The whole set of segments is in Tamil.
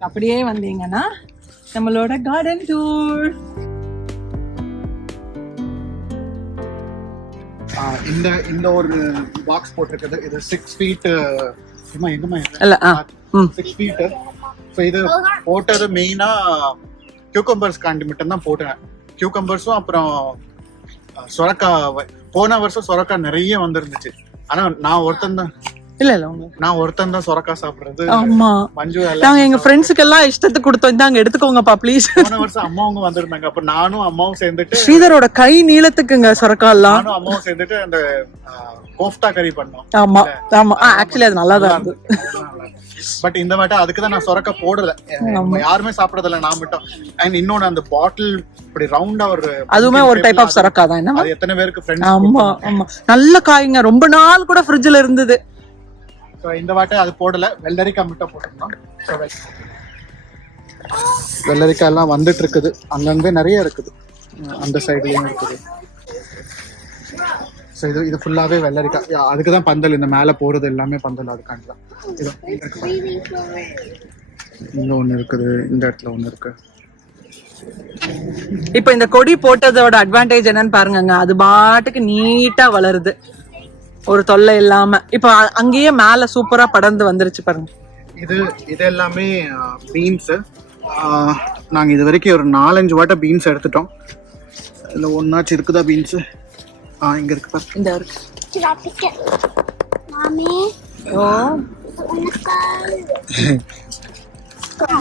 அப்படியே வந்தீங்கன்னா நம்மளோட கார்டன் டூர் இந்த இந்த ஒரு பாக்ஸ் போட்டிருக்குது இது சிக்ஸ் ஃபீட் சும்மா எங்கம்மா இல்ல சிக்ஸ் ஃபீட் ஸோ இது போட்டது மெயினா கியூகம்பர்ஸ் காண்டி மட்டும் தான் போட்டேன். கியூகம்பர்ஸும் அப்புறம் சொரக்கா போன வருஷம் சொரக்கா நிறைய வந்திருந்துச்சு. ஆனா நான் ஒருத்தன் தான். இல்ல இல்ல உங்க நான் ஒருத்தன் தான் சொரக்கா சாப்பிடுறது. ஆமா. மஞ்சு எல்லாம் நாங்க எங்க ஃப்ரெண்ட்ஸுக்கு எல்லாம் இஷ்டத்துக்கு கொடுத்தோம். இந்தாங்க எடுத்துக்கோங்கப்பா ப்ளீஸ் போன வருஷம் அம்மாவும் வந்திருந்தாங்க. அப்ப நானும் அம்மாவும் சேர்ந்துட்டு ஸ்ரீதரோட கை நீளத்துக்குங்க சொரக்கால்லாம். நானும் அம்மாவும் சேர்ந்துட்டு அந்த அஹ், கோஃப்தா கறி பண்ணோம். ஆமா ஆமா. ஆக்சுவலி அது நல்லா தான் இருந்தது. பட் இந்த வாட்டி அதுக்கு தான் நான் சொரக்க போடல. யாருமே சாப்பிடறதில்ல நான் மட்டும். அண்ட் இன்னொன்னு அந்த பாட்டில் இப்படி ரவுண்டா ஒரு அதுவுமே ஒரு டைப் ஆஃப் சொரக்கா தான். என்ன? அது எத்தனை பேருக்கு ஃப்ரெண்ட்ஸ் ஆமா ஆமா. நல்ல காய்ங்க. ரொம்ப நாள் கூட ஃப்ரிட்ஜ்ல இருந்தது. ஸோ இந்த வாட்டை அது போடல. வெள்ளரிக்காய் மட்டும் போட்டிருந்தோம். வெள்ளரிக்காய் எல்லாம் வந்துட்டு இருக்குது. அங்கங்கே நிறைய இருக்குது. அந்த சைடுலயும் இருக்குது. ஸோ இது இது ஃபுல்லாவே வெள்ளரிக்காய். யா, அதுக்கு தான் பந்தல். இந்த மேலே போகிறது எல்லாமே பந்தல். அதுக்காண்டி தான். இது இங்க இருக்கு இருக்குது. இந்த இடத்துல ஒன்று இருக்கு. இப்போ இந்த கொடி போட்டதோட அட்வான்டேஜ் என்னன்னு பாருங்கங்க. அது பாட்டுக்கு நீட்டா வளருது. ஒரு தொல்லை இல்லாம இப்ப அங்கேயே மேல சூப்பரா படர்ந்து வந்துருச்சு பாருங்க. இது இது எல்லாமே பீன்ஸு நாங்கள் இது வரைக்கும் ஒரு நாலஞ்சு வாட்டை பீன்ஸ் எடுத்துட்டோம். இதில் ஒன்றாச்சு இருக்குதா பீன்ஸு ஆ இங்கே இருக்கு பாரு. இந்த இருக்கு.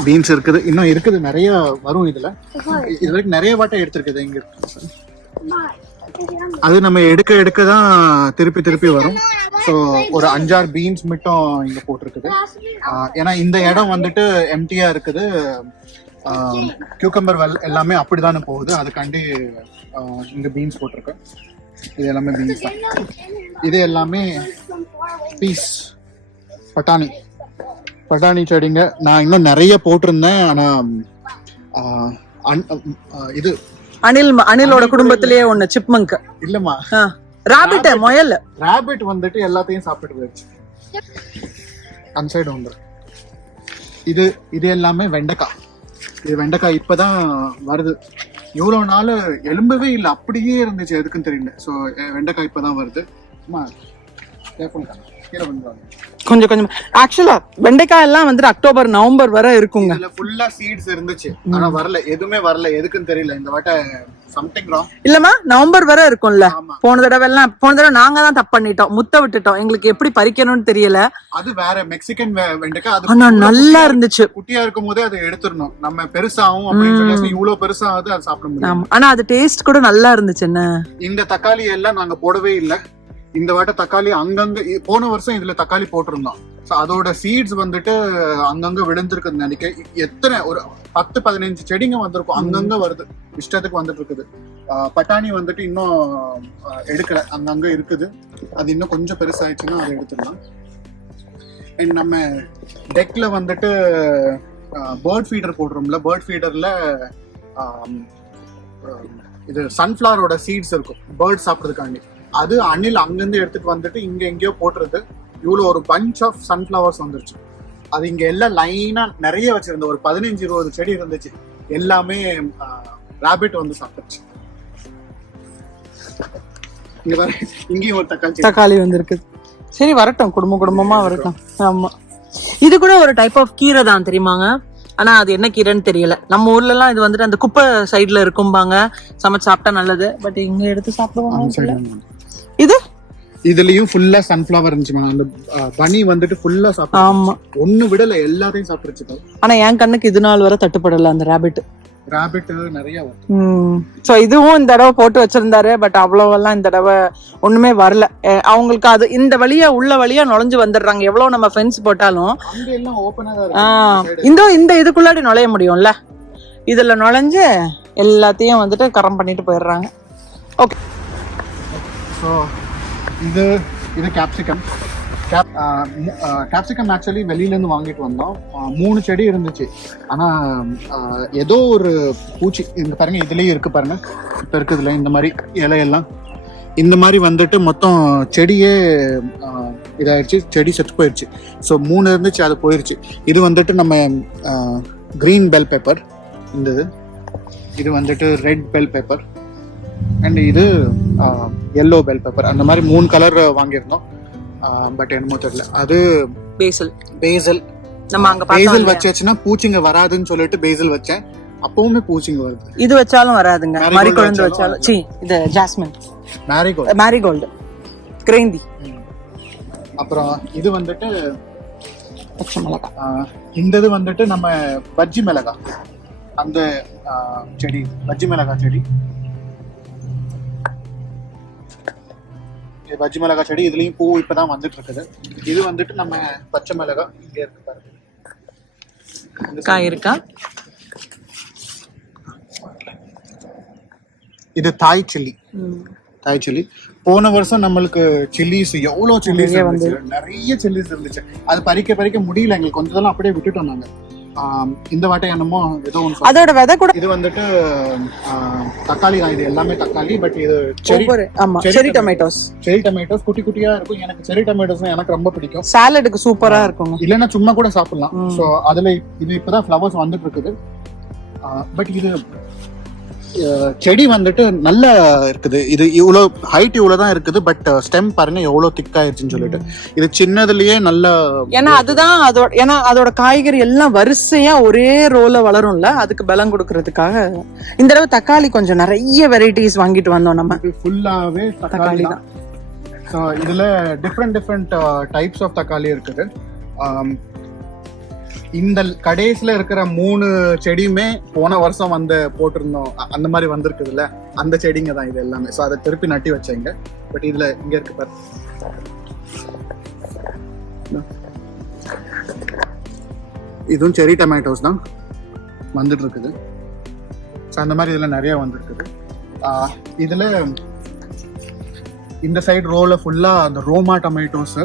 பீன்ஸ் இருக்குது. இன்னும் இருக்குது. நிறைய வரும் இதில். இது வரைக்கும் நிறைய வாட்டை எடுத்துருக்குது இங்கே. அது நம்ம எடுக்க எடுக்க தான் திருப்பி திருப்பி வரும். ஸோ ஒரு அஞ்சாறு பீன்ஸ் மட்டும் இங்கே போட்டிருக்குது. ஏன்னா இந்த இடம் வந்துட்டு எம்டியாக இருக்குது. கியூக்கம்பர் வெல் எல்லாமே அப்படி தானே போகுது. அதுக்காண்டி இங்கே பீன்ஸ் போட்டிருக்கேன் இது எல்லாமே பீன்ஸ் தான். இது எல்லாமே பீஸ் பட்டாணி. பட்டாணி செடிங்க. நான் இன்னும் நிறைய போட்டிருந்தேன். ஆனால் அன்- இது அனில் அனிலோட குடும்பத்திலேயே ஒண்ணு சிப்மங்க். இல்லம்மா. ராபிட் முயல். ராபிட் வந்துட்டு எல்லாத்தையும் சாப்பிட்டு போயிடுச்சு. அந்த சைடு வந்து இது இது எல்லாமே வெண்டைக்காய். இது வெண்டைக்காய் இப்பதான் வருது. இவ்வளவு நாள் எலும்பவே இல்லை. அப்படியே இருந்துச்சு. எதுக்குன்னு தெரியல. ஸோ வெண்டைக்காய் இப்பதான் வருது. கொஞ்சம் கொஞ்சம். ஆக்சுவலா வெண்டைக்காய் எல்லாம் வந்துட்டு அக்டோபர் நவம்பர் வரை இருக்குங்க. ஃபுல்லா சீட்ஸ் இருந்துச்சு. ஆனா வரல. எதுவுமே வரல. எதுக்குன்னு தெரியல. இந்த வாட்ட இல்லம்மா நவம்பர் வரை இருக்கும்ல. போன தடவை எல்லாம் போன தடவை நாங்க தான் தப்பு பண்ணிட்டோம். முத்த விட்டுட்டோம். எங்களுக்கு எப்படி பறிக்கணும்னு தெரியல. அது வேற மெக்சிகன் வெண்டைக்காய். அது ஆனா நல்லா இருந்துச்சு. குட்டியா இருக்கும் போதே அதை எடுத்துடணும். நம்ம பெருசாகும் அப்படின்னு சொல்லி இவ்வளவு பெருசாவது அதை சாப்பிட முடியும். ஆனா அது டேஸ்ட் கூட நல்லா இருந்துச்சு என்ன? இந்த தக்காளி எல்லாம் நாங்க போடவே இல்லை. இந்த வாட்ட தக்காளி அங்கங்க போன வருஷம் இதுல தக்காளி போட்டிருந்தோம். ஸோ அதோட சீட்ஸ் வந்துட்டு அங்கங்க விழுந்திருக்குது நினைக்க எத்தனை ஒரு பத்து பதினஞ்சு செடிங்க வந்திருக்கும். அங்கங்க வருது. இஷ்டத்துக்கு வந்துட்டு இருக்குது. பட்டாணி வந்துட்டு இன்னும் எடுக்கல. அங்கங்க இருக்குது. அது இன்னும் கொஞ்சம் பெருசாயிடுச்சுன்னா அதை எடுத்துடலாம். And நம்ம டெக்ல வந்துட்டு பேர்ட் ஃபீடர் போடுறோம்ல. பேர்ட் ஃபீடர்ல இது சன்ஃப்ளவரோட சீட்ஸ் இருக்கும். பேர்ட் சாப்பிட்றதுக்காண்டி. அது அணில் அங்கிருந்து எடுத்துட்டு வந்துட்டு இங்க எங்கேயோ போட்டுருது. இவ்வளோ ஒரு பஞ்ச் ஆஃப் சன்ஃப்ளவர்ஸ் வந்துருச்சு. அது இங்க எல்லாம் லைனா நிறைய வச்சிருந்த. ஒரு பதினஞ்சு இருபது செடி இருந்துச்சு. எல்லாமே ராபிட் வந்து சாப்பிட்டுச்சு. இங்க இங்கேயும் ஒரு தக்காளி. தக்காளி வந்திருக்கு. சரி வரட்டும். குடும்ப குடும்பமா வரட்டும். ஆமா. இது கூட ஒரு டைப் ஆஃப் கீரை தான் தெரியுமாங்க? ஆனா அது என்ன கீரைன்னு தெரியல. நம்ம ஊர்ல எல்லாம் இது வந்துட்டு அந்த குப்பை சைடுல இருக்கும்பாங்க. சமைச்சு சாப்பிட்டா நல்லது. பட் இங்க எடுத்து சாப்பிடுவாங்க இதுலயும் ஃபுல்லா சன்ஃப்ளவர் இருந்துச்சுமா அந்த பனி வந்துட்டு ஃபுல்லா சாப்பிட்டு ஆமா. ஒண்ணு விடல எல்லாத்தையும் சாப்பிட்டுருச்சு ஆனா என் கண்ணுக்கு இது நாள் வரை தட்டுப்படல அந்த ராபிட் ராபிட் நிறைய சோ இதுவும் இந்த தடவை போட்டு வச்சிருந்தாரு பட் அவ்வளவெல்லாம் இந்த தடவை ஒண்ணுமே வரல. அவங்களுக்கு அது இந்த வழியா உள்ள வழியா நுழைஞ்சு வந்துடுறாங்க. எவ்வளவு நம்ம ஃபென்ஸ் போட்டாலும். இந்த இந்த இதுக்குள்ளாடி நுழைய முடியும்ல? இதுல நுழைஞ்சு எல்லாத்தையும் வந்துட்டு கரம் பண்ணிட்டு போயிடுறாங்க. ஓகே ஸோ இது இது கேப்சிகம் கேப் கேப்சிகம் ஆக்சுவலி வெளியிலேருந்து வாங்கிட்டு வந்தோம். மூணு செடி இருந்துச்சு. ஆனால் ஏதோ ஒரு பூச்சி இந்த பாருங்க இதுலேயும் இருக்கு பாருங்க. இப்போ இருக்குதுல இந்த மாதிரி இலையெல்லாம். இந்த மாதிரி வந்துட்டு மொத்தம் செடியே இதாயிடுச்சு செடி செத்து போயிடுச்சு ஸோ மூணு இருந்துச்சு அது போயிடுச்சு இது வந்துட்டு நம்ம க்ரீன் பெல் பேப்பர் இந்த இது. இது வந்துட்டு ரெட் பெல் பேப்பர் அண்ட் இது எல்லோ பெல் பேப்பர் அந்த மாதிரி மூணு கலர் வாங்கியிருந்தோம். பட் என்னமோ தெரியல. அது பேசல் பேசல் நம்ம அங்க பேசல் வச்சாச்சுன்னா பூச்சிங்க வராதுன்னு சொல்லிட்டு பேசல் வச்சேன். அப்பவுமே பூச்சிங்க வருது. இது வச்சாலும் வராதுங்க. Marigold மரிக்கொழுந்து வச்சாலும் சி இது ஜாஸ்மின் மேரிகோல்ட் மேரிகோல்டு கிரேந்தி அப்புறம் இது வந்துட்டு பச்சை மிளகாய் ஆஹ், இந்த இது வந்துட்டு நம்ம பஜ்ஜி மிளகா. அந்த செடி பஜ்ஜி மிளகா செடி. பஜ்ஜி மிளகா செடி இதுலயும் பூ இப்பதான் வந்துட்டு இருக்குது இது வந்துட்டு நம்ம பச்சை மிளகா இங்க இருக்கு பாருங்க. காய் இருக்கா? இது தாய் சில்லி. தாய் சில்லி. போன வருஷம் நம்மளுக்கு சில்லிஸ் எவ்வளவு சில்லிஸ் இருந்துச்சு? நிறைய சில்லிஸ் இருந்துச்சு. அது பறிக்க பறிக்க முடியல எங்களுக்கு. கொஞ்சதெல்லாம் அப்படியே விட்டுட்டோம் நாங்க. ஆம், இந்த வாட்டை என்னமோ ஏதோ ஒன்று அதோட விதை கூட இது வந்துட்டு தக்காளி தான் இது எல்லாமே தக்காளி பட் இது செரி ஆமா செரி டொமேட்டோஸ் செரி டொமேட்டோஸ் குட்டி குட்டியா இருக்கும். எனக்கு செரி டொமேட்டோஸ் எனக்கு ரொம்ப பிடிக்கும். சாலடுக்கு சூப்பரா இருக்குங்க. இல்லைன்னா சும்மா கூட சாப்பிடலாம். ஸோ அதுல இது இப்பதான் ஃப்ளவர்ஸ் வந்துட்டு இருக்குது. பட் இது செடி வந்துட்டு நல்லா இருக்குது. இது இவ்வளோ ஹைட் இவ்வளோ தான் இருக்குது பட் ஸ்டெம் பாருங்க எவ்வளோ திக்காயிருச்சுன்னு சொல்லிட்டு. இது சின்னதுலயே நல்ல ஏன்னா அதுதான் அதோட ஏன்னா அதோட காய்கறி எல்லாம் வரிசையா ஒரே ரோல வளரும்ல அதுக்கு பலம் கொடுக்கறதுக்காக. இந்த தடவை தக்காளி கொஞ்சம் நிறைய வெரைட்டிஸ் வாங்கிட்டு வந்தோம் நம்ம. ஃபுல்லாவே தக்காளி தான். ஸோ இதுல டிஃப்ரெண்ட் டிஃப்ரெண்ட் டைப்ஸ் ஆஃப் தக்காளி இருக்குது. இந்த கடைசியில இருக்கிற மூணு செடியுமே போன வருஷம் வந்து போட்டிருந்தோம். அந்த மாதிரி வந்திருக்குதுல்ல? அந்த செடிங்க தான் இது எல்லாமே. ஸோ அதை திருப்பி நட்டி வச்சேங்க. பட் இதுல இங்க இருக்கு பாரு. இதுவும் செரி டொமேட்டோஸ் தான் வந்துட்டு இருக்குது ஸோ அந்த மாதிரி இதில் நிறைய வந்துருக்குது. இதில் இந்த சைடு ரோல ஃபுல்லாக அந்த ரோமா டொமேட்டோஸ்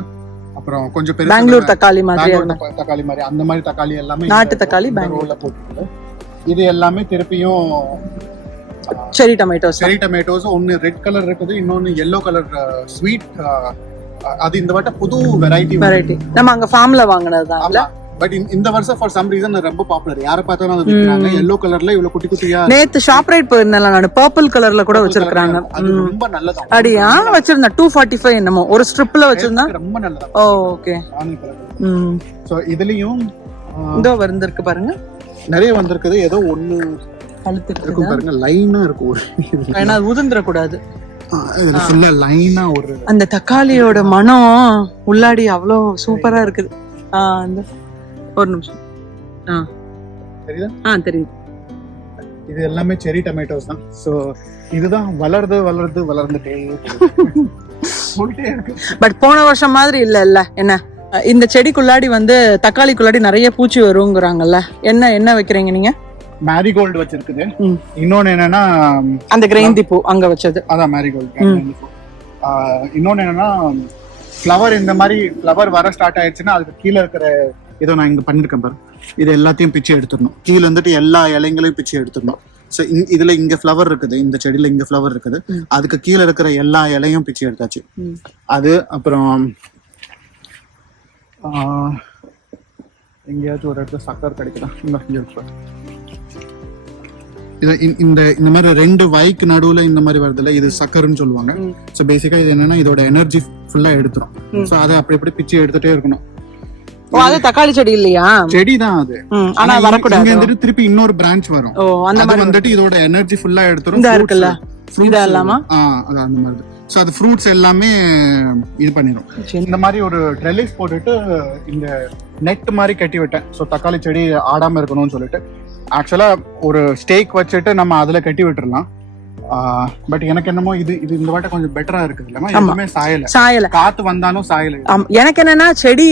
அப்புறம் கொஞ்சம் பெரிய பெங்களூர் தக்காளி மாதிரி தக்காளி மாதிரி அந்த மாதிரி தக்காளி எல்லாமே நாட்டு தக்காளி இந்த பெங்களூர். ரோல போட்டுருக்குது இது எல்லாமே திருப்பியும் செரி டொமேட்டோஸ் செரி டொமேட்டோஸ் ஒன்னு ரெட் கலர் இருக்குது இன்னொன்னு எல்லோ கலர் ஸ்வீட் அது இந்த வாட்ட புது வெரைட்டி வெரைட்டி நம்ம அங்க ஃபார்ம்ல வாங்கினதுதான் பட் இந்த வருஷம் ஃபார் சம் ரீசன் ரொம்ப பாப்புலர் யாரை பார்த்தாலும் அதை விற்கிறாங்க எல்லோ கலர்ல இவ்வளவு குட்டி குட்டியா நேத்து ஷாப் ரைட் போயிருந்தேன் நான். பர்பிள் கலர்ல கூட வச்சிருக்காங்க அது ரொம்ப நல்லதா? அடியா வச்சிருந்தேன் டூ ஃபார்ட்டி ஃபைவ் என்னமோ. ஒரு ஸ்ட்ரிப்ல வச்சிருந்தா? ரொம்ப நல்லதா? ஓகே ஸோ இதுலயும் ஆஹ், இதோ வந்திருக்கு பாருங்க. நிறைய வந்திருக்குது. ஏதோ ஒண்ணு கழுத்து இருக்கும் பாருங்க. லைனா இருக்கும். ஏன்னா அது உதிர்ந்துட கூடாது ஆஹ், இதுல ஃபுல்லா லைனா ஒரு அந்த தக்காளியோட மனம் உள்ளாடி அவ்வளோ சூப்பரா இருக்குது. ஆ அந்த ஒரு நிமிஷம். ஆ. தெரியுதா? ஆ தெரியுது. இது எல்லாமே செரி டொமேட்டோஸ் தான். ஸோ இதுதான் வளருது வளருது வளர்ந்துட்டே பட் போன வருஷம் மாதிரி இல்ல இல்ல. என்ன? இந்த செடிக்குள்ளாடி வந்து தக்காளிக்குள்ளாடி நிறைய பூச்சி வருங்கிறாங்கல்ல. என்ன என்ன வைக்கிறீங்க நீங்க? மேரிகோல்டு வச்சிருக்குது. இன்னொன்னு என்னன்னா அந்த கிரைந்தி பூ அங்க வச்சது. அதான் மேரிகோல்டு இன்னொன்னு என்னன்னா ஃப்ளவர் இந்த மாதிரி ஃப்ளவர் வர ஸ்டார்ட் ஆயிடுச்சுன்னா அதுக்கு கீழே இருக்கிற இதோ நான் இங்க பண்ணிருக்கேன் பாரு. இது எல்லாத்தையும் பிச்சு எடுத்துடணும். கீழே வந்துட்டு எல்லா இலைங்களையும் பிச்சு எடுத்துடணும். ஸோ இதுல இங்க ஃப்ளவர் இருக்குது. இந்த செடியில இங்க ஃப்ளவர் இருக்குது. அதுக்கு கீழே இருக்கிற எல்லா இலையும் பிச்சு எடுத்தாச்சு. அது அப்புறம் எங்கேயாச்சும் ஒரு இடத்துல சக்கர் கிடைக்குதா? இந்த இந்த- மாதிரி ரெண்டு வைக்கு நடுவுல இந்த மாதிரி வருதுல்ல இது சக்கர்னு சொல்லுவாங்க. ஸோ பேசிக்கா இது என்னன்னா இதோட எனர்ஜி ஃபுல்லா எடுத்துரும். ஸோ அதை அப்படி அப்படி பிச்சு எடுத்துட்டே இருக்கணும். அது தக்காளி செடி இல்லையா? செடி தான் அது ஆனா வரக்கூடாது? இங்க இருந்துட்டு திருப்பி இன்னொரு பிரான்ச் வரும். ஓ அந்த மாதிரி வந்துட்டு இதோட எனர்ஜி ஃபுல்லா எடுத்துரும். Fruits- இருக்குல்ல? இது இல்லாமா? ஆ அது அந்த மாதிரி. ஸோ அது ஃப்ரூட்ஸ் எல்லாமே இது பண்ணிடும். இந்த மாதிரி ஒரு ட்ரெலிஸ் போட்டுட்டு இந்த நெட் மாதிரி கட்டி விட்டேன். ஸோ தக்காளி செடி ஆடாம இருக்கணும்னு சொல்லிட்டு. ஆக்சுவலா ஒரு ஸ்டேக் வச்சுட்டு நம்ம அதுல கட்டி விட்டுறலாம். பட் எனக்கு என்னமோ இது இது இந்த வாட்ட கொஞ்சம் பெட்டரா இருக்குது இல்லைமா. எதுவுமே சாயல. சாயல. காத்து வந்தாலும் சாயல எனக்கு என்னன்னா செடி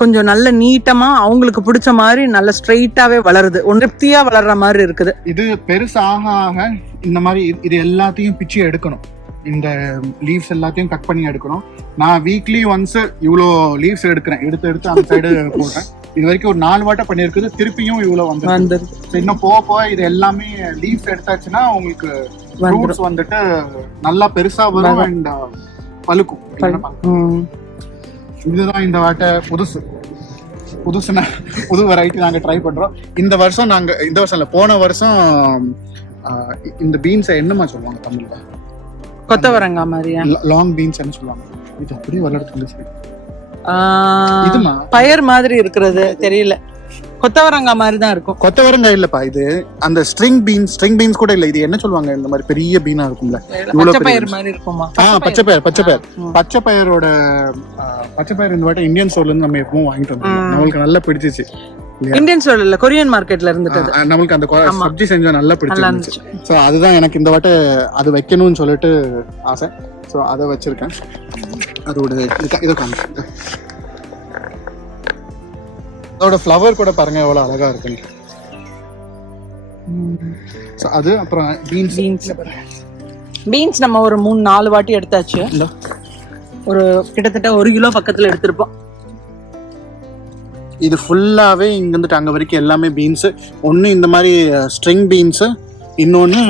கொஞ்சம் நல்ல நீட்டமா அவங்களுக்கு பிடிச்ச மாதிரி நல்ல ஸ்ட்ரெயிட்டாவே வளருது. திருப்தியா வளர்ற மாதிரி இருக்குது. இது பெருசாக ஆக இந்த மாதிரி இது- எல்லாத்தையும் பிச்சு எடுக்கணும். இந்த லீவ்ஸ் எல்லாத்தையும் கட் பண்ணி எடுக்கணும். நான் வீக்லி ஒன்ஸ் இவ்வளோ லீவ்ஸ் எடுக்கிறேன். எடுத்து எடுத்து அந்த சைடு போடுறேன். இது வரைக்கும் ஒரு நாலு வாட்டை பண்ணியிருக்குது. திருப்பியும் இவ்வளோ வந்து இன்னும் போக போக இது எல்லாமே லீவ்ஸ் எடுத்தாச்சுன்னா உங்களுக்கு ஃப்ரூட்ஸ் வந்துட்டு நல்லா பெருசா வரும் அண்ட் பழுக்கும். இல்லைன்னா பழுக்கும். இதுதான் இந்த வாட்டை புதுசு. புதுசுனா புது வெரைட்டி நாங்க ட்ரை பண்றோம். இந்த வருஷம் நாங்க இந்த வருஷம் இல்ல போன வருஷம் இந்த பீன்ஸை என்னமா சொல்லுவாங்க தமிழ்ல? கொத்தவரங்காய் மாதிரியா? லாங் பீன்ஸ் என்ன சொல்லுவாங்க. இது அப்படியே ஆ, இதுமா பயர் மாதிரி இருக்கிறது தெரியல. கொத்தவரங்காய் மாதிரி தான் இருக்கும். கொத்தவரங்காய் இல்லப்பா இது அந்த ஸ்ட்ரிங் பீன்ஸ் ஸ்ட்ரிங் பீன்ஸ் கூட இல்ல இது என்ன சொல்லுவாங்க இந்த மாதிரி பெரிய பீனா இருக்கும்ல இவ்வளவு பயிர் மாதிரி இருக்குமா? ஆ பச்சை பயிர் பச்சை பயிர். பச்சை பயிரோட பச்சை பயிர் இந்த வாட்டி இந்தியன் ஸ்டோர்ல இருந்து நம்ம எப்பவும் வாங்கிட்டு வந்தோம். நம்மளுக்கு நல்லா பிடிச்சிச்சு? இந்தியன் சொல்லல கொரியன் மார்க்கெட்ல இருந்துட்டு நம்மளுக்கு அந்த. சப்ஜி செஞ்சா நல்லா பிடிச்சிருந்துச்சு. ஸோ அதுதான் எனக்கு இந்த வாட்டை அது வைக்கணும்னு சொல்லிட்டு ஆசை. ஸோ அதை வச்சிருக்கேன். அதோட இதை காமிச்சு அதோட ஃப்ளவர் கூட பாருங்க எவ்வளவு அழகா இருக்குன்னு. ஸோ அது அப்புறம் பீன்ஸ் பீன்ஸ் பீன்ஸ் நம்ம ஒரு மூணு நாலு வாட்டி எடுத்தாச்சு. ஒரு கிட்டத்தட்ட ஒரு கிலோ பக்கத்துல எடுத்திருப்போம். இது ஃபுல்லாவே இங்க இருந்துட்டு அங்க வரைக்கும் எல்லாமே பீன்ஸ் ஒன்னு இந்த மாதிரி ஸ்ட்ரிங் பீன்ஸ் இன்னொன்னு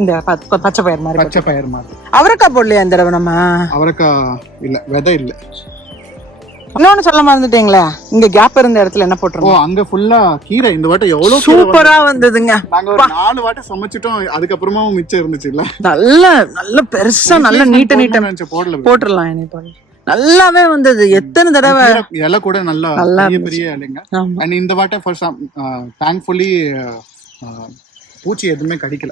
இந்த பச்சை பயிர் மாதிரி. பச்சை பயிர் மாதிரி. அவரைக்காய் போடலையா இந்த தடவை நம்ம? அவரைக்காய் இல்ல விதை இல்ல. இன்னொன்னு சொல்ல மறந்துட்டீங்களா? இங்க கேப் இருந்த இடத்துல என்ன போட்டுருவோம் அங்க ஃபுல்லா கீரை. இந்த வாட்டை எவ்வளவு சூப்பரா வந்ததுங்க. வந்து- நாங்க ஒரு நாலு வாட்டை சமைச்சிட்டோம். அதுக்கப்புறமா மிச்சம் இருந்துச்சு இல்ல? நல்ல நல்ல பெருசா நல்ல நீட்ட நீட்ட நினைச்சேன் போடல போட்டுடலாம் போடு. நல்லாவே வந்தது. எத்தனை தடவை? இலை கூட நல்லா பெரிய பெரிய இலைங்க. அண்ட் இந்த வாட்டை ஃபார் சம் தேங்க்ஃபுல்லி பூச்சி எதுவுமே கடிக்கல.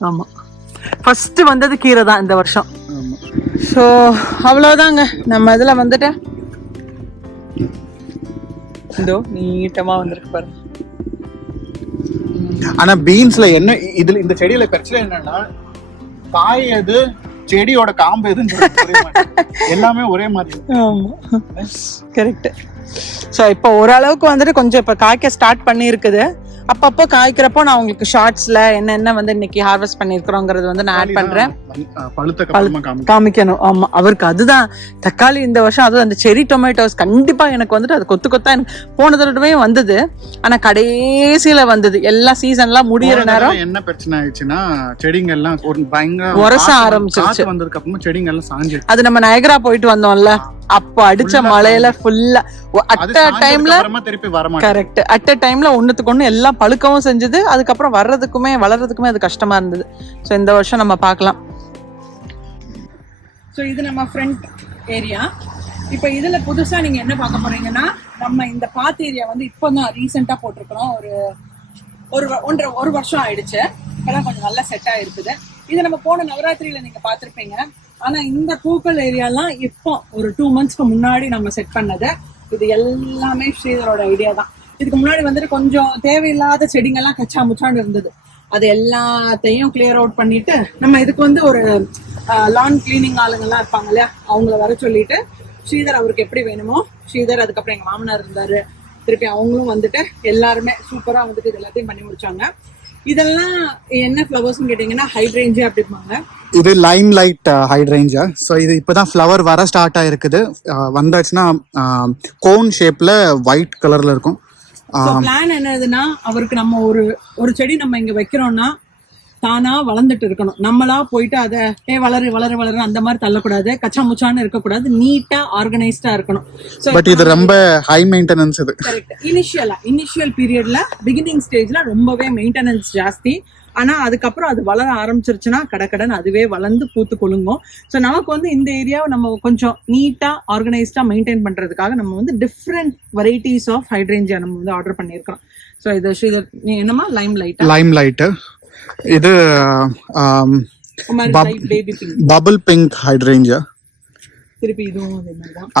ஆமா. ஃபர்ஸ்ட் வந்தது கீரை தான் இந்த வருஷம். ஆமா. ஸோ அவ்வளோதாங்க நம்ம இதில் வந்துட்டு இதோ நீட்டமா வந்திருக்கு பாருங்க. ஆனா பீன்ஸ்ல என்ன இதுல இந்த செடியில பிரச்சனை என்னன்னா காய் எது செடியோட காம்பு எதுன்னு. எல்லாமே ஒரே மாதிரி. கரெக்ட் ஸோ இப்போ ஓரளவுக்கு வந்துட்டு கொஞ்சம் இப்போ காய்க்க ஸ்டார்ட் பண்ணியிருக்குது. அப்பப்போ காய்க்கிறப்போ நான் உங்களுக்கு ஷார்ட்ஸ்ல என்னென்ன வந்து இன்னைக்கு ஹார்வெஸ்ட் பண்ணியிருக்கிறோங்கிறது வந்து நான் ஆட் பண்றேன். காமிக்கணும். ஆமா அவருக்கு அதுதான். தக்காளி இந்த வருஷம் அதுவும் அந்த செரி டொமேட்டோஸ் கண்டிப்பா எனக்கு வந்துட்டு அது கொத்து கொத்தா எனக்கு போன தடவை வந்தது. ஆனா கடைசியில வந்தது. எல்லா சீசன்லாம் முடியிற நேரம் என்ன பிரச்சனை ஆயிடுச்சுன்னா செடிங்க எல்லாம் ஒரு பயங்கர உரச ஆரம்பிச்சிருச்சு. வந்ததுக்கு அப்புறமா செடிங்க எல்லாம் சாஞ்சு அது நம்ம நயகரா போயிட்டு வந்தோம்ல. அப்போ அடிச்ச மழையில ஃபுல்லா அது அட் அ சாஞ்சதுக்கு டைம்ல கரெக்ட் அட் டைம்ல ஒண்ணுத்துக்கு ஒண்ணு எல்லாம் பழுக்கவும் செஞ்சது. அதுக்கப்புறம் வர்றதுக்குமே வளர்றதுக்குமே அது கஷ்டமா இருந்தது. ஸோ இந்த வருஷம் நம்ம பார்க்கலாம். ஸோ இது நம்ம ஃப்ரண்ட் ஏரியா இப்போ இதில் புதுசாக நீங்கள் என்ன பார்க்க போறீங்கன்னா நம்ம இந்த பாத் ஏரியா வந்து இப்போ தான் ரீசெண்டாக போட்டிருக்கிறோம். ஒரு ஒரு ஒன்றரை ஒரு வருஷம் ஆயிடுச்சு. இப்போலாம் கொஞ்சம் நல்லா செட் ஆயிருக்குது. இது நம்ம போன நவராத்திரியில் நீங்கள் பார்த்துருப்பீங்க. ஆனால் இந்த பூக்கள் ஏரியாலாம் இப்போ ஒரு டூ மந்த்ஸ்க்கு முன்னாடி நம்ம செட் பண்ணது. இது எல்லாமே ஸ்ரீதரோட ஐடியா தான். இதுக்கு முன்னாடி வந்துட்டு கொஞ்சம் தேவையில்லாத செடிங்கெல்லாம் கச்சா முச்சான்னு இருந்தது. அது எல்லாத்தையும் கிளியர் அவுட் பண்ணிட்டு நம்ம இதுக்கு வந்து ஒரு லான் கிளீனிங் ஆளுங்கெல்லாம் இருப்பாங்க இல்லையா? அவங்கள வர சொல்லிட்டு ஸ்ரீதர் அவருக்கு எப்படி வேணுமோ ஸ்ரீதர் அதுக்கப்புறம் எங்க மாமனார் இருந்தாரு. திருப்பி அவங்களும் வந்துட்டு எல்லாருமே சூப்பரா வந்துட்டு இது எல்லாத்தையும் பண்ணி முடிச்சாங்க. இதெல்லாம் என்ன ஃப்ளவர்ஸ்னு கேட்டீங்கன்னா ஹைட்ரேஞ்சு அப்படிம்பாங்க. இது லைம் லைட் ஹைட்ரேஞ்சா ஸோ இது இப்போதான் ஃப்ளவர் வர ஸ்டார்ட் ஆயிருக்குது. வந்தாச்சுன்னா கோன் ஷேப்ல ஒயிட் கலர்ல இருக்கும். பிளான் என்னதுன்னா அவருக்கு நம்ம ஒரு ஒரு செடி நம்ம இங்க வைக்கிறோம்னா தானா வளர்ந்துட்டு இருக்கணும். நம்மளா போயிட்டு அதை ஏ வளரு வளரு வளரு அந்த மாதிரி தள்ளக்கூடாது. கச்சா முச்சான்னு இருக்கக்கூடாது. நீட்டா ஆர்கனைஸ்டா இருக்கணும். பட் இது ரொம்ப ஹை மெயின்டெனன்ஸ் இது. கரெக்ட் இனிஷியலா இனிஷியல் பீரியட்ல பிகினிங் ஸ்டேஜ்ல ரொம்பவே மெயின்டெனன்ஸ் ஜாஸ்தி. ஆனா அதுக்கப்புறம் அது வளர ஆரம்பிச்சிருச்சுன்னா கடகடன் அதுவே வளர்ந்து பூத்து கொழுங்கும் ஸோ நமக்கு வந்து இந்த ஏரியாவை நம்ம கொஞ்சம் நீட்டா ஆர்கனைஸ்டா மெயின்டைன் பண்றதுக்காக நம்ம வந்து டிஃப்ரெண்ட் வெரைட்டிஸ் ஆஃப் ஹைட்ரேஞ்சியா நம்ம வந்து ஆர்டர் பண்ணியிருக்கோம் ஸோ இது ஸ்ரீதர் நீ என்னமா லைம் லைட்டா லைம் லைட்டு இது பபிள் பிங்க் ஹைட்ரேஞ்சா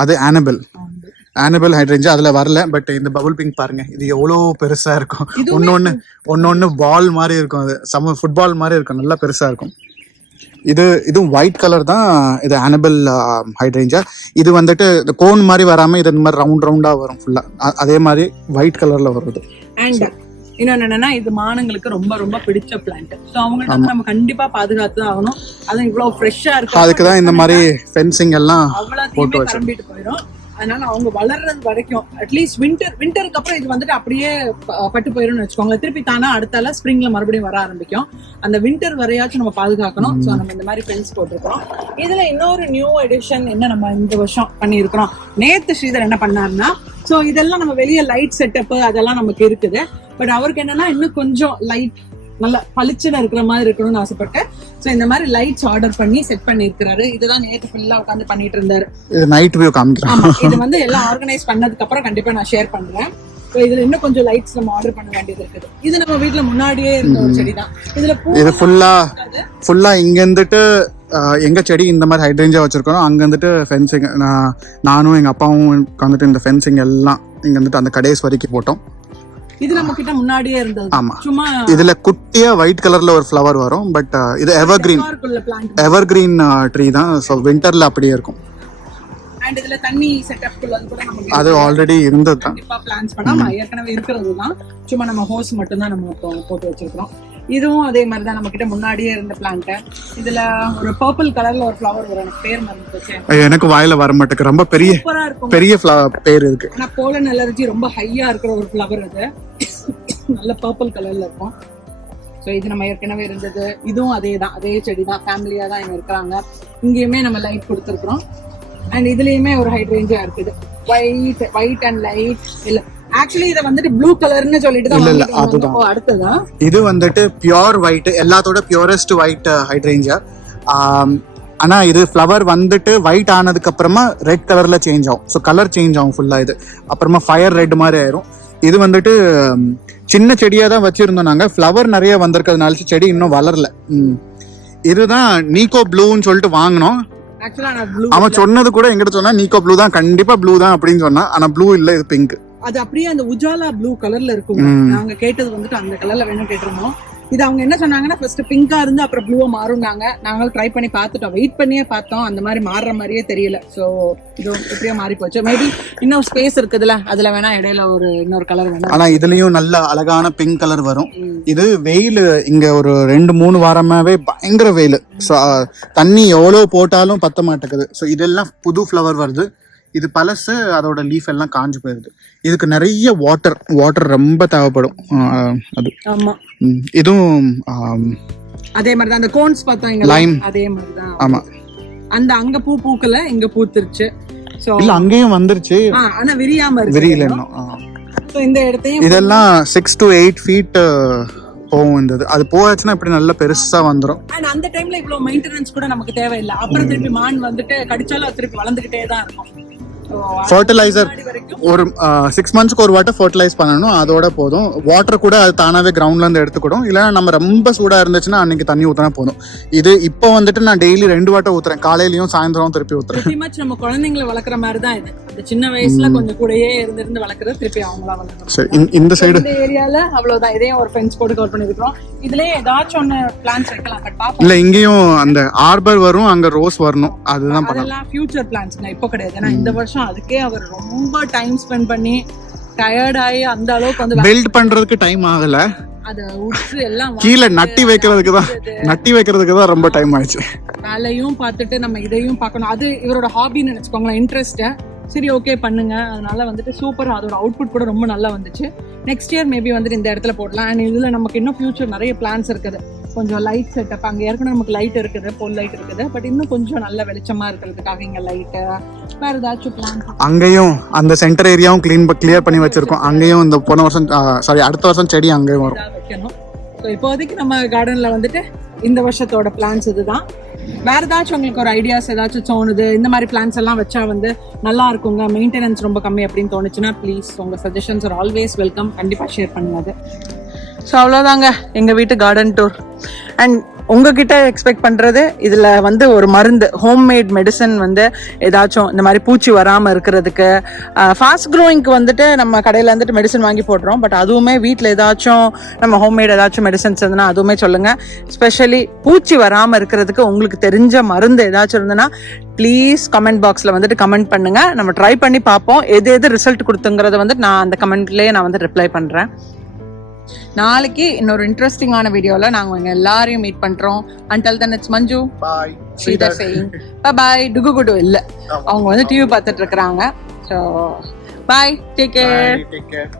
அதே ஆனபிள் ஆனபிள் ஹைட்ரேஞ்சா அதுல வரல பட் இந்த பபிள் பிங்க் பாருங்க இது எவ்வளவு பெருசா இருக்கும். இதுவுமே ஒன்னொன்னு ஒன்னொன்னு பால் மாதிரி இருக்கும் அது. சம ஃபுட்பால் மாதிரி இருக்கும் நல்லா பெருசா இருக்கும். இது இதுவும் ஒயிட் கலர் தான் இது ஆனபிள் ஹைட்ரேஞ்சா இது வந்துட்டு கோன் மாதிரி வராம இது இந்த மாதிரி ரவுண்ட் ரவுண்டா வரும் ஃபுல்லா அதே மாதிரி ஒயிட் கலர்ல வருது அண்ட் இன்னொன்னு என்னன்னா இது மானங்களுக்கு ரொம்ப ரொம்ப பிடிச்ச பிளான்ட் ஸோ அவங்கள்ட்ட வந்து நம்ம கண்டிப்பா பாதுகாத்து தான் ஆகணும். அதுவும் இவ்வளவு ஃப்ரெஷ்ஷா இருக்கு அதுக்கு தான் இந்த மாதிரி ஃபென்சிங் எல்லாம் அவ்வளோத்தையுமே பரம்பிட்டு போயிடும். அதனால அவங்க வளர்றது வரைக்கும் அட்லீஸ்ட் வின்டர் வின்டருக்கு அப்புறம் இது வந்துட்டு அப்படியே பட்டு போயிரும்னு வச்சுக்கோங்க திருப்பி தானா அடுத்தால ஸ்ப்ரிங்ல மறுபடியும் வர ஆரம்பிக்கும். அந்த வின்டர் வரையாச்சும் நம்ம பாதுகாக்கணும். ஸோ நம்ம இந்த மாதிரி ஃபென்ஸ் போட்டிருக்கிறோம். இதுல இன்னொரு நியூ எடிஷன் என்ன நம்ம இந்த வருஷம் பண்ணியிருக்கிறோம்? நேத்து ஸ்ரீதர் என்ன பண்ணாருன்னா ஸோ இதெல்லாம் நம்ம வெளியே லைட் செட்டப் அதெல்லாம் நமக்கு இருக்குது. பட் அவருக்கு என்னன்னா இன்னும் கொஞ்சம் லைட் நல்ல பளிச்சுன்னு இருக்கிற மாதிரி இருக்கணும்னு ஆசைப்பட்டேன். ஸோ இந்த மாதிரி லைட்ஸ் ஆர்டர் பண்ணி செட் பண்ணி இருக்கிறாரு இதுதான் நேற்று ஃபுல்லா உட்காந்து பண்ணிட்டு இருந்தாரு இது நைட் வியூ காமிக்கிறேன். இது வந்து எல்லாம் ஆர்கனைஸ் பண்ணதுக்கு அப்புறம் கண்டிப்பா நான் ஷேர் பண்றேன். So, இதுல இன்னும் கொஞ்சம் லைட்ஸ் நம்ம ஆர்டர் பண்ண வேண்டியது இருக்குது. இது நம்ம வீட்ல முன்னாடியே இருந்த ஒரு செடி தான் இதுல இது ஃபுல்லா. ஃபுல்லா இங்க இருந்துட்டு எங்க செடி இந்த மாதிரி ஹைட்ரேஞ்சா வச்சிருக்கோம் அங்க இருந்துட்டு ஃபென்சிங் நான் நானும் எங்க அப்பாவும் உட்காந்துட்டு இந்த ஃபென்சிங் எல்லாம் இங்க இருந்துட்டு அந்த கடைஸ் வரைக்கும் போட்டோம். இது நம்ம கிட்ட முன்னாடியே இருந்தது. ஆமா. சும்மா இதுல குட்டியா ஒயிட் கலர்ல ஒரு ஃப்ளவர் வரும் பட் இது எவர் கிரீன் பார்க்குள்ள பிளான்ட் எவர் கிரீன் ட்ரீ தான். ஸோ வின்டர்ல அப்படியே இருக்கும். அண்ட் இதுல தண்ணி செட்டப் கூட நமக்கு அது ஆல்ரெடி இருந்தது தான். பிளான்ஸ் பண்ணாம ஏற்கனவே இருக்கிறது தான். சும்மா நம்ம ஹோஸ் மட்டும் தான் நம்ம போட்டு வச்சிருக்கிறோம். இதுவும் அதே மாதிரி தான் நம்ம கிட்ட முன்னாடியே இருந்த பிளான்ட் இதுல ஒரு பர்பிள் கலர்ல ஒரு ஃப்ளவர் வரும். எனக்கு பேர் மறந்து எனக்கு வாயில வர மாட்டேங்குது. ரொம்ப பெரிய பெரிய பேர் இருக்கு. ஆனா போலன் அலர்ஜி ரொம்ப ஹையா இருக்கிற ஒரு ஃப்ளவர் அது. நல்ல பர்பிள் கலர்ல இருக்கும். ஸோ இது நம்ம ஏற்கனவே இருந்தது. இதுவும் அதே தான். அதே செடி தான். ஃபேமிலியா தான் இங்க இருக்கிறாங்க. இங்கேயுமே நம்ம லைட் கொடுத்துருக்குறோம். அண்ட் இதுலயுமே ஒரு ஹைட்ரேஞ்சா இருக்குது. ஒயிட் ஒயிட் அண்ட் லைட் இல்ல ஆக்சுவலி இதை வந்துட்டு ப்ளூ கலர்னு சொல்லிட்டு தான் இல்ல, இல்ல. அதுதான். ஓ, அடுத்ததா? இது வந்துட்டு பியோர் ஒயிட் எல்லாத்தோட பியூரஸ்ட் ஒயிட் ஹைட்ரேஞ்சா ஆனா இது ஃப்ளவர் வந்துட்டு ஒயிட் ஆனதுக்கு அப்புறமா ரெட் கலர்ல சேஞ்ச் ஆகும். ஸோ கலர் சேஞ்ச் ஆகும் ஃபுல்லா இது. அப்புறமா ஃபயர் ரெட் மாதிரி ஆயிரும். இது வந்துட்டு சின்ன செடியா தான் வச்சிருந்தோம் நாங்க. ஃப்ளவர் நிறைய வந்திருக்கிறதுனால செடி இன்னும் வளரல. இதுதான் நீகோ ப்ளூன்னு சொல்லிட்டு வாங்கினோம். அவன் சொன்னது கூட எங்கிட்ட சொன்னா நீகோ ப்ளூ தான் கண்டிப்பா ப்ளூ தான் அப்படின்னு சொன்னான் ஆனா ப்ளூ இல்ல இது பிங்க் அது அப்படியே அந்த உஜாலா ப்ளூ கலர்ல இருக்கும். நாங்க கேட்டது வந்துட்டு அந்த கலர்ல வேணும் கேட்டிருந்தோம். இது அவங்க என்ன சொன்னாங்கன்னா ஃபர்ஸ்ட் பிங்கா இருந்து அப்புறம் ப்ளூவா மாறும்னாங்க. நாங்களும் ட்ரை பண்ணி பார்த்துட்டோம். வெயிட் பண்ணியே பார்த்தோம். அந்த மாதிரி மாறுற மாதிரியே தெரியல. சோ இது எப்படியோ மாறி போச்சு. மேபி இன்னும் ஸ்பேஸ் இருக்குதுல. அதுல வேணா இடையில ஒரு இன்னொரு கலர் வேணா ஆனா இதுலயும் நல்ல அழகான பிங்க் கலர் வரும். இது வெயில். இங்க ஒரு ரெண்டு மூணு வாரமாவே பயங்கர வெயில். ஸோ தண்ணி எவ்வளோ போட்டாலும் பத்த மாட்டேங்குது. ஸோ இதெல்லாம் புது ஃப்ளவர் வருது. இது பழசு அதோட லீஃப் எல்லாம் காஞ்சு போயிருது. இதுக்கு நிறைய வாட்டர் வாட்டர் ரொம்ப தேவைப்படும். அது. ஆமா. இதுவும் அதே மாதிரி தான் அந்த கோன்ஸ் பார்த்தோம் Lime. அதே மாதிரி தான் ஆமா. அந்த அங்க பூ பூக்கல இங்க பூத்துருச்சு. இல்ல அங்கேயும் வந்துருச்சு. ஆனா விரியாம விரியல இந்த இடத்தையும் இதெல்லாம் சிக்ஸ் டு எயிட் ஃபீட் போகும் இந்த இது. அது போயாச்சுன்னா இப்படி நல்லா பெருசா வந்துடும் அண்ட் அந்த டைம்ல இவ்வளவு மெயின்டெனன்ஸ் கூட நமக்கு தேவையில்லை. அப்புறம் திருப்பி மான் வந்துட்டு கடிச்சாலும் திருப்பி வளர்ந்துகிட்டே தான் இருக்கும். ஃபர்டிலைசர் ஒரு சிக்ஸ் மந்த்ஸ்க்கு ஒரு வாட்டர் ஃபர்டிலைஸ் பண்ணணும் அதோட போதும். வாட்டர் கூட அது தானாவே கிரவுண்ட்ல இருந்து எடுத்துக்கிடும். இல்லைன்னா நம்ம ரொம்ப சூடா இருந்துச்சுன்னா அன்னைக்கு தண்ணி ஊத்தினா போதும். இது இப்போ வந்துட்டு நான் டெய்லி ரெண்டு வாட்டர் ஊத்துறேன். காலையிலயும் சாயந்தரம் திருப்பி much நம்ம குழந்தைங்களை வளர்க்குற மாதிரி தான் இது. அந்த சின்ன வயசுல கொஞ்சம் கூடயே இருந்து இருந்து வளர்க்குறது திருப்பி அவங்களா வளர்க்குறோம் இந்த- சைடு இந்த ஏரியால அவ்வளவுதான். இதையும் ஒரு ஃபென்ஸ் போட்டு கவர் பண்ணிருக்கோம் இதுலயே ஏதாச்சும் ஒண்ணு பிளான்ஸ் வைக்கலாம். பட் பாப்போம். இல்ல இங்கேயும் அந்த ஆர்பர் வரும் அங்க ரோஸ் வரணும். அதுதான் பண்ணணும். அதெல்லாம் ஃபியூச்சர் பிளான்ஸ்ங்க இப்போ கிடையாது. ஏன்னா இந்த வருஷம் அதுக்கே அவர் ரொம்ப டைம் ஸ்பெண்ட் பண்ணி டயர்ட் ஆகி அந்த அளவுக்கு வந்து பில்ட் பண்றதுக்கு டைம் ஆகல. அதை உட்ஸு எல்லாம் கீழே நட்டி வைக்கிறதுக்கு தான் நட்டி வைக்கிறதுக்கு தான் ரொம்ப டைம் ஆயிடுச்சு வேலையும் பார்த்துட்டு நம்ம இதையும் பார்க்கணும். அது இவரோட ஹாபின்னு நினைச்சுக்கோங்களேன் இன்ட்ரெஸ்ட்டை சரி ஓகே பண்ணுங்க. அதனால வந்துட்டு சூப்பர் அதோட அவுட்புட் கூட ரொம்ப நல்லா வந்துச்சு. நெக்ஸ்ட் இயர் மேபி வந்துட்டு இந்த இடத்துல போடலாம். அண்ட் இதுல நமக்கு இன்னும் ஃபியூச்சர் நிறைய பிளான்ஸ் இருக்குது. கொஞ்சம் லைட் செட்டப் அங்க ஏற்கனவே நமக்கு லைட் இருக்குது போல் லைட் இருக்குது. பட் இன்னும் கொஞ்சம் நல்ல வெளிச்சமா இருக்கிறதுக்காக இங்க லைட்டு வேற ஏதாச்சும் பிளான் அங்கேயும் அந்த சென்டர் ஏரியாவும் க்ளீன் கிளியர் பண்ணி வச்சிருக்கோம். அங்கேயும் இந்த போன வருஷம் சாரி அடுத்த வருஷம் செடி அங்கேயும் வரும். வைக்கணும். ஸோ இப்போதைக்கு நம்ம கார்டன்ல வந்துட்டு இந்த வருஷத்தோட பிளான்ஸ் இதுதான். வேற ஏதாச்சும் உங்களுக்கு ஒரு ஐடியாஸ் ஏதாச்சும் தோணுது? இந்த மாதிரி பிளான்ஸ் எல்லாம் வச்சா வந்து நல்லா இருக்குங்க. மெயின்டெனன்ஸ் ரொம்ப கம்மி அப்படின்னு தோணுச்சுன்னா ப்ளீஸ் உங்க சஜஷன்ஸ் ஆர் ஆல்வேஸ் வெல்கம் கண்டிப்பா ஷேர் பண்ணுங்க ஸோ அவ்வளோதாங்க எங்கள் வீட்டு கார்டன் டூர் அண்ட் உங்ககிட்ட எக்ஸ்பெக்ட் பண்ணுறது இதில் வந்து ஒரு மருந்து ஹோம்மேட் மெடிசன் வந்து ஏதாச்சும் இந்த மாதிரி பூச்சி வராமல் இருக்கிறதுக்கு. ஃபாஸ்ட் க்ரோயிங்க்கு வந்துட்டு நம்ம கடையில் வந்துட்டு மெடிசன் வாங்கி போடுறோம். பட் அதுவுமே வீட்டில் ஏதாச்சும் நம்ம ஹோம்மேட் ஏதாச்சும் மெடிசன்ஸ் இருந்ததுன்னா அதுவுமே சொல்லுங்கள் ஸ்பெஷலி பூச்சி வராமல் இருக்கிறதுக்கு உங்களுக்கு தெரிஞ்ச மருந்து ஏதாச்சும் இருந்ததுன்னா ப்ளீஸ் கமெண்ட் பாக்ஸில் வந்துட்டு கமெண்ட் பண்ணுங்க. நம்ம ட்ரை பண்ணி பார்ப்போம். எது எது ரிசல்ட் கொடுத்துங்கிறத வந்துட்டு நான் அந்த கமெண்ட்லேயே நான் வந்து ரிப்ளை பண்ணுறேன் நாளைக்கு இன்னொரு இன்ட்ரெஸ்டிங்கான வீடியோல நாங்க உங்க எல்லாரையும் மீட் பண்றோம். Until then it's Manju bye Sridhar saying bye டுகு குடு இல்ல. அவங்க வந்து டிவி பார்த்துட்டு இருக்கிறாங்க. So bye take care take care